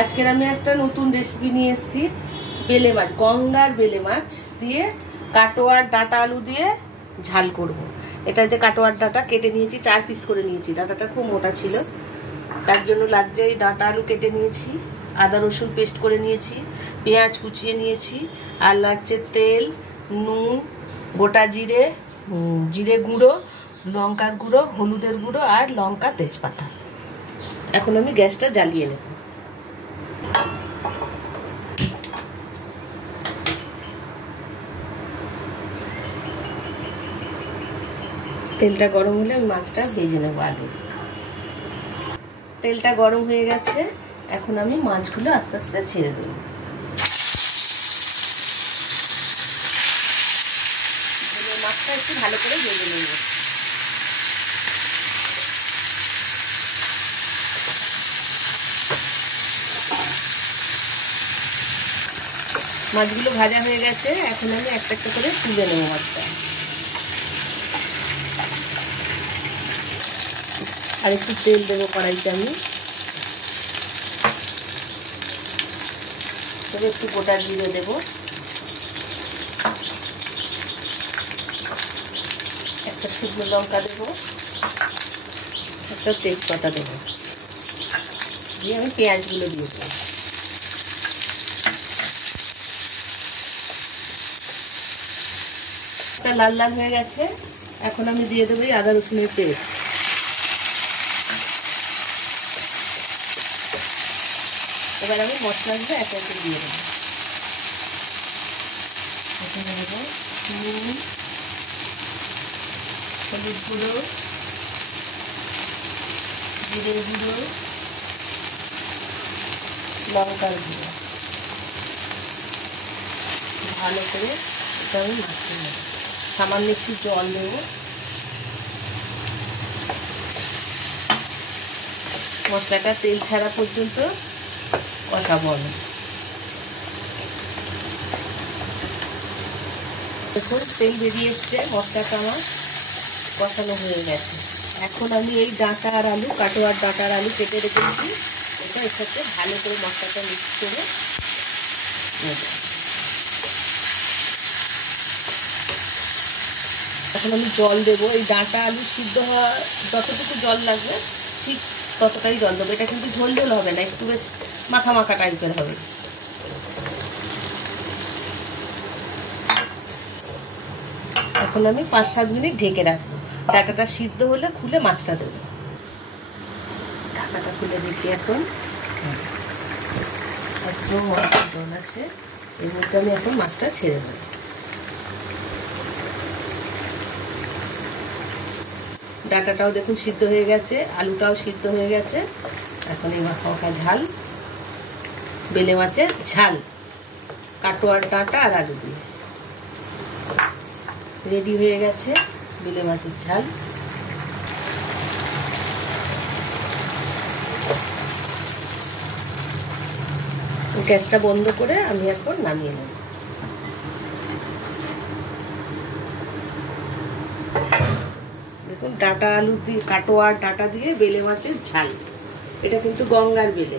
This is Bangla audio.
আজকের আমি একটা নতুন রেসিপি নিয়ে এসেছি, বেলে মাছ, গঙ্গার বেলে মাছ দিয়ে কাটোয়ার ডাঁটা আলু দিয়ে ঝাল করব। এটা যে কাটোয়ার ডাঁটা কেটে নিয়েছি, 4 পিস করে নিয়েছি। ডাঁটাটা খুব মোটা ছিল, তার জন্য লাগছে এই ডাঁটা আলু কেটে নিয়েছি, আদা রসুন পেস্ট করে নিয়েছি, পেঁয়াজ কুচিয়ে নিয়েছি, আর লাগছে তেল, নুন, গোটা জিরে, জিরে গুঁড়ো, লঙ্কার গুঁড়ো, হলুদের গুঁড়ো আর লঙ্কা, তেজপাতা। এখন আমি গ্যাসটা জ্বালিয়ে নেব। তেলটা গরম হলে আমি মাছটা ভেজে নেব আগে। তেলটা গরম হয়ে গেছে, এখন আমি মাছগুলো আস্তে আস্তে ছেড়ে দেব। মাছটা একটু ভালো করে ভেজে নেব। মাছগুলো ভাজা হয়ে গেছে, এখন আমি একটা একটা করে তুলে নেব মাছটা। আর একটু তেল দেবো কড়াইতে আমি। তবে একটু গোটা জিরে দেবো, একটা শুকনো লঙ্কা দেবো, একটা তেজপাতা দেবো, দিয়ে আমি পেঁয়াজগুলো দিয়ে দেবো। লাল লাল হয়ে গেছে, এখন আমি দিয়ে দেবো আদা রসুনের পেস্ট। এবার আমি মশলাগুলো একে একে দিয়ে দেবো। এখানে দেবো নুন, হলুদ গুঁড়ো, জিরে গুঁড়ো, লঙ্কার গুঁড়ো। ভালো করে এটা আমি মাখিয়ে নেব। সামান্য একটু জল দেবো। মশলাটা তেল ছাড়া পর্যন্ত কষাবো আমি। দেখুন তেল বেরিয়ে এসছে, মশলাটা আমার কষানো হয়ে গেছে। এখন আমি এই ডাঁটা আর আলু, কাটোয়ার ডাঁটা আর আলু কেটে রেখেছি, এটা এর সাথে ভালো করে মশলাটা মিক্স করে নেব। এখন আমি জল দেবো। এই ডাঁটা আলু সিদ্ধ হওয়া যতটুকু জল লাগবে ঠিক ততটাই জল দেবো। এটা কিন্তু ঝোল ঝোল হবে না, একটু বেশ মাখা মাখা টাইপের হবে। এখন আমি 5-7 মিনিট ঢেকে রাখবো। ডাঁটাটা সিদ্ধ হলে খুলে মাছটা দেবো। ঢাকাটা খুলে দেখি, এখন একদম জল আছে, এর মধ্যে আমি এখন মাছটা ছেড়ে দেবো। ডাঁটাটাও দেখুন সিদ্ধ হয়ে গেছে, আলুটাও সিদ্ধ হয়ে গেছে। এখন এই মাখা ঝাল, বেলে মাছের ঝাল কাটোয়ার ডাঁটা আর আলু দিয়ে রেডি হয়ে গেছে। বেলে মাছের ঝাল। গ্যাসটা বন্ধ করে আমি এখন নামিয়ে নেব। দেখুন ডাঁটা আলু দিয়ে, কাটোয়ার ডাঁটা দিয়ে বেলে মাছের ঝাল। এটা কিন্তু গঙ্গার বেলে।